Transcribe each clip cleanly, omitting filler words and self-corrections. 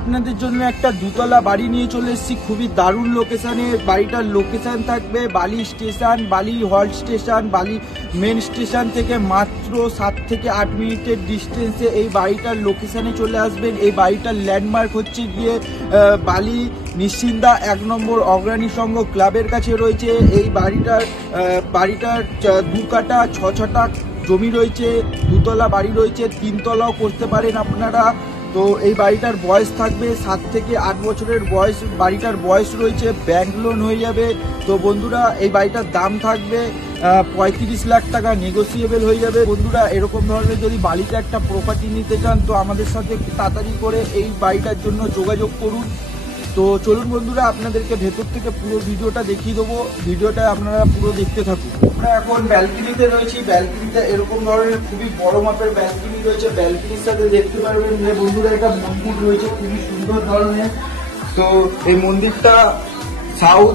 আপনাদের জন্য একটা দুতলা বাড়ি নিয়ে চলে এসেছি, খুবই দারুণ লোকেশনে। বাড়িটার লোকেশন থাকবে বালি স্টেশন, বালি হল্ট স্টেশন, বালি মেন স্টেশন থেকে মাত্র 7 থেকে 8 মিনিটের ডিস্টেন্সে এই বাড়িটার লোকেশনে চলে আসবেন। এই বাড়িটার ল্যান্ডমার্ক হচ্ছে গিয়ে বালি নিশ্চিন্দা 1 নম্বর অগ্রণী সংঘ ক্লাবের কাছে রয়েছে। এই বাড়িটার 2 কাঠা 6 ছটা জমি রয়েছে, দুতলা বাড়ি রয়েছে, 3 তলাও করতে পারেন আপনারা। তো এই বাড়িটার বয়স থাকবে 7 থেকে 8 বছরের বয়স, বাড়িটার বয়স রয়েছে, ব্যাংক লোন হয়ে যাবে। তো বন্ধুরা এই বাড়িটার দাম থাকবে 35 লাখ টাকা, নেগোসিয়েবল হয়ে যাবে। বন্ধুরা এরকম ধরনের যদি বালিতে একটা প্রপার্টি নিতে চান তো আমাদের সাথে তাড়াতাড়ি করে এই বাড়িটার জন্য যোগাযোগ করুন। তো চলুন বন্ধুরা আপনাদেরকে ভেতর থেকে পুরো ভিডিওটা দেখিয়ে দেবো, ভিডিওটা আপনারা পুরো দেখতে থাকুন। আমরা এখন ব্যালকনিতে রয়েছি, ব্যালকনিতে এরকম ধরনের খুবই বড় মাপের ব্যালকনি রয়েছে। ব্যালকনির সাথে দেখতে পারবেন যে বন্ধুরা একটা মন্দির রয়েছে খুবই সুন্দর ধরনের। তো এই মন্দিরটা সাউথ,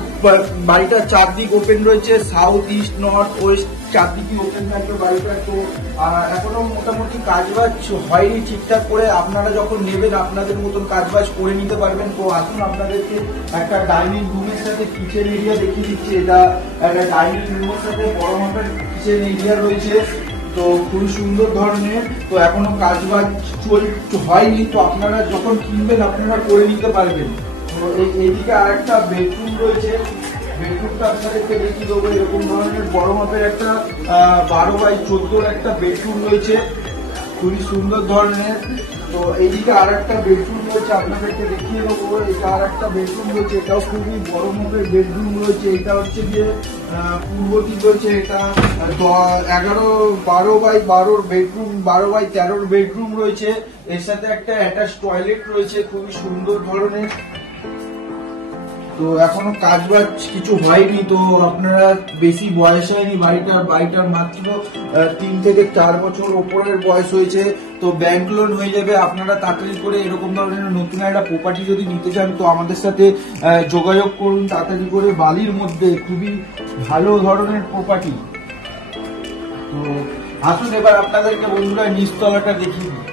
বাড়িটার চারদিক ওপেন রয়েছে, সাউথ ইস্ট নর্থ ওয়েস্ট চারদিকই ওপেন থাকবে বাড়িটা। তো এখনো মোটামুটি কাজবাজ হয়নি ঠিকঠাক করে, আপনারা যখন নেবেন আপনাদের মতন কাজবাজ করে নিতে পারবেন। তো আসুন আপনাদেরকে একটা ডাইনিং রুমের সাথে কিচেন এরিয়া দেখিয়ে দিচ্ছি। এটা একটা ডাইনিং রুমের সাথে বড় মাপের কিচেন এরিয়া রয়েছে, তো খুবই সুন্দর ধরনের। তো এখনো কাজবাজ হয়নি, তো আপনারা যখন কিনবেন আপনারা করে নিতে পারবেন। তো এইদিকে আর একটা বেডরুম রয়েছে, বেডরুমটা আপনাদেরকে দেখিয়ে দেবো। এরকম ধরনের বড় মাপের একটা 12x14 একটা বেডরুম রয়েছে, খুবই সুন্দর ধরনের। তো এইদিকে আর একটা বেডরুম রয়েছে, আপনাদেরকে দেখিয়ে দেবো। এটা আর একটা বেডরুম রয়েছে, এটাও খুবই বড় মাপের বেডরুম রয়েছে। এটা হচ্ছে গিয়ে পূর্ব দিক রয়েছে, এটা 12x12 বেডরুম, 12x13 বেডরুম রয়েছে। এর সাথে একটা অ্যাটাচ টয়লেট রয়েছে, খুবই সুন্দর ধরনের। তো এখনো কাজবাজ কিছু হয়নি, তো আপনারা বেশি বয়স হয়নি বাড়িটার মাত্র 3 থেকে 4 বছর ওপরের বয়স হয়েছে। তো ব্যাংক লোন হয়ে যাবে। আপনারা তাড়াতাড়ি করে এরকম ধরনের নতুন একটা প্রপার্টি যদি নিতে চান তো আমাদের সাথে যোগাযোগ করুন তাড়াতাড়ি করে। বালির মধ্যে খুবই ভালো ধরনের প্রপার্টি। তো আসুন এবার আপনাদেরকে বন্ধুরা নিচতলাটা দেখিয়ে দিই।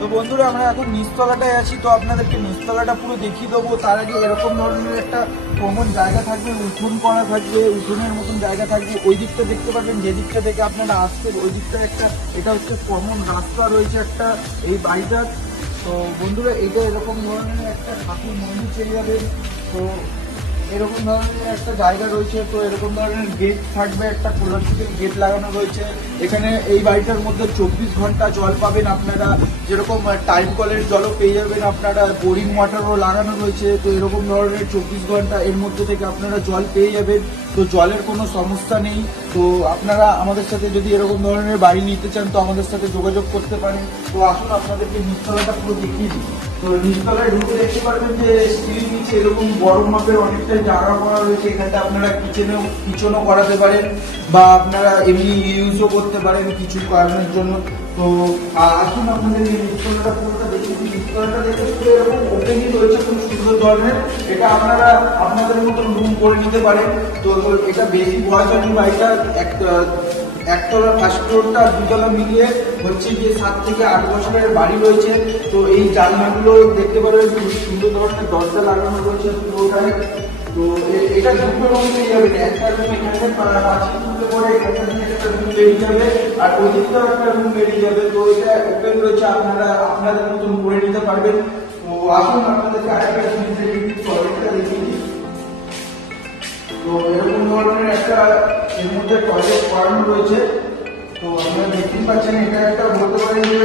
তো বন্ধুরা আমরা এখন নিচতলাটায় আছি, তো আপনাদেরকে নিচতলাটা পুরো দেখিয়ে দেবো। তার আগে এরকম ধরনের একটা কমন জায়গা থাকবে, উঠোন করা থাকবে, উঠোনের মতন জায়গা থাকবে। ওই দিকটা দেখতে পাবেন, যে দিকটা থেকে আপনারা আসছেন ওই দিকটা একটা, এটা হচ্ছে কমন রাস্তা রয়েছে একটা এই বাড়িটার। তো বন্ধুরা এটা এরকম ধরনের একটা ঠাকুর মন্দির পেয়ে যাবেন। তো এরকম ধরনের একটা জায়গা রয়েছে, তো এরকম ধরনের গেট থাকবে, একটা কোলারশিপের গেট লাগানো রয়েছে এখানে। এই বাড়িটার মধ্যে 24 ঘন্টা জল পাবেন আপনারা, যেরকম টাইম কলের জলও পেয়ে যাবেন আপনারা, বোরিং ওয়াটারও লাগানো রয়েছে। তো এরকম ধরনের 24 ঘন্টা এর মধ্যে থেকে আপনারা জল পেয়ে যাবেন, তো জলের কোনো সমস্যা নেই। তো আপনারা আমাদের সাথে যদি এরকম ধরনের বাড়ি নিতে চান তো আমাদের সাথে যোগাযোগ করতে পারেন। তো আসুন আপনাদেরকে নিচতলাটা পুরো দেখিয়ে দিই। তো নিচতলায় ঢুকে দেখতে পারবেন যে স্টিল নিচে এরকম বড় মাপের অনেকটা জায়গা করা রয়েছে। এখানটা আপনারা কিচেনও করাতে পারেন বা আপনারা এমনি ইউজও করতে পারেন কিছু কারণের জন্য। তো আসুন আপনাদের এই নিচতলাটা পুরোটা দেখিয়ে দিই। নিচতলাটা দেখে শুধু এরকম ওপেনই রয়েছে, খুব সুন্দর ধরনের। এটা আপনারা আপনাদের মতন রুম করে নিতে পারেন। তো এটা বেশি বয়স হয়নি বাড়িটা, একতলা ফার্স্ট ফ্লোরটা 2 তলা মিলিয়ে হচ্ছে যে 7 থেকে 8 বছরের বাড়ি রয়েছে। তো এই জানলাগুলো দেখতে পারবেন খুব সুন্দর ধরনের দরজা লাগানো রয়েছে পুরোটাই। তো এটা 2টো রুম পেয়ে যাবেন, একটা রুম এখানে পরে এখানে একটা রুম বেরিয়ে যাবে আর ওই দিকটাও একটা রুম বেরিয়ে যাবে। তো এটা ওপেন রয়েছে, আপনারা আপনাদের মতন করে নিতে পারবেন। তো আসুন আপনাদেরকে আরেকটা জিনিস টয়লেটটা দেখিয়ে দিই। তো এরকম ধরনের একটা এর মধ্যে টয়লেট করানো রয়েছে। তো আপনারা দেখতেই পাচ্ছেন এটা একটা বলতে পারেন যে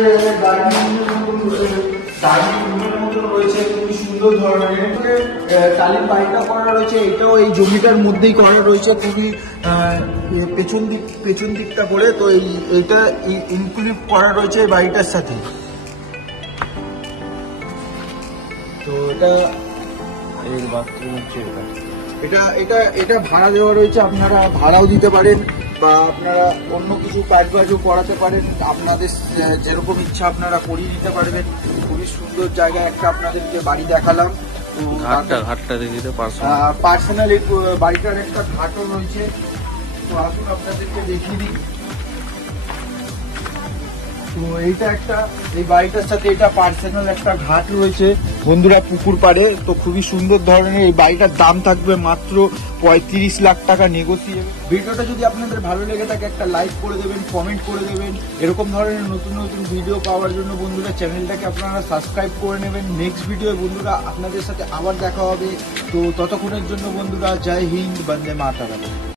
ডাইনিং রুমের মতো রয়েছে, খুবই সুন্দর ধরনের। এরপরে টালির বাড়িটা করা রয়েছে, এটাও এই জমিটার মধ্যেই করা রয়েছে, খুবই পেছন দিকটা করে। তো এইটা ইনক্লুড করা রয়েছে এই বাড়িটার সাথে। তো এটা এর বাথরুম হচ্ছে এটা ভাড়া দেওয়া রয়েছে, আপনারা ভাড়াও দিতে পারেন বা আপনারা অন্য কিছু কাজবাজও করাতে পারেন, আপনাদের যেরকম ইচ্ছা আপনারা করিয়ে নিতে পারবেন। খুবই সুন্দর জায়গা একটা আপনাদেরকে বাড়ি দেখালাম। ঘাটটা দেখিয়ে পার্সোনালি বাড়িটার একটা ঘাটও রয়েছে। তো আসুন আপনাদেরকে দেখিয়ে দিই। তো এইটা একটা, এই বাড়িটার সাথে এটা পার্সোনাল একটা ঘাট রয়েছে বন্ধুরা পুকুর পাড়ে। তো খুবই সুন্দর ধরনের এই বাড়িটার দাম থাকবে মাত্র 35 লাখ টাকা নেগোসিয়েবল। ভিডিওটা যদি আপনাদের ভালো লেগে থাকে একটা লাইক করে দেবেন, কমেন্ট করে দেবেন। এরকম ধরনের নতুন নতুন ভিডিও পাওয়ার জন্য বন্ধুরা চ্যানেলটাকে আপনারা সাবস্ক্রাইব করে নেবেন। নেক্সট ভিডিও বন্ধুরা আপনাদের সাথে আবার দেখা হবে। তো ততক্ষণের জন্য বন্ধুরা জয় হিন্দ, বন্দে মাতরম।